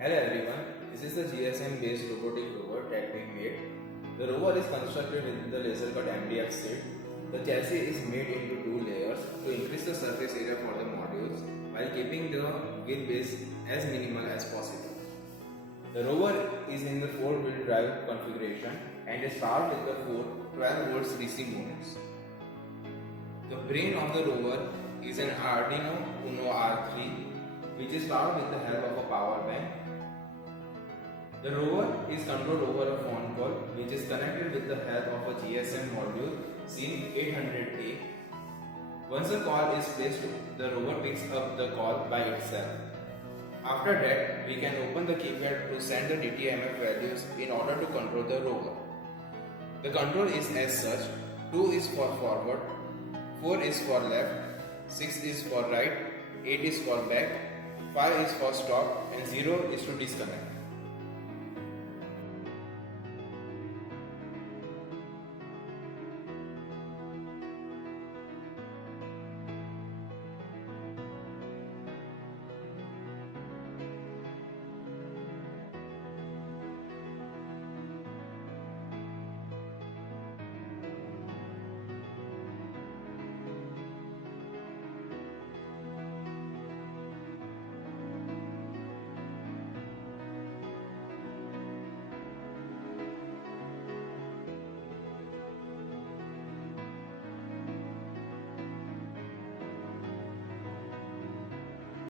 Hello everyone, this is the GSM based robotic rover that we made. The rover is constructed with the laser cut MDF seat. The chassis is made into two layers to increase the surface area for the modules while keeping the wheelbase as minimal as possible. The rover is in the 4-wheel drive configuration and is powered with the 4 12 volts DC motors. The brain of the rover is an Arduino Uno R3 which is powered with the help of a power bank. The rover is controlled over a phone call which is connected with the help of a GSM module SIM 800A. Once the call is placed, the rover picks up the call by itself. After that, we can open the keypad to send the DTMF values in order to control the rover. The control is as such: 2 is for forward, 4 is for left, 6 is for right, 8 is for back, 5 is for stop and 0 is to disconnect.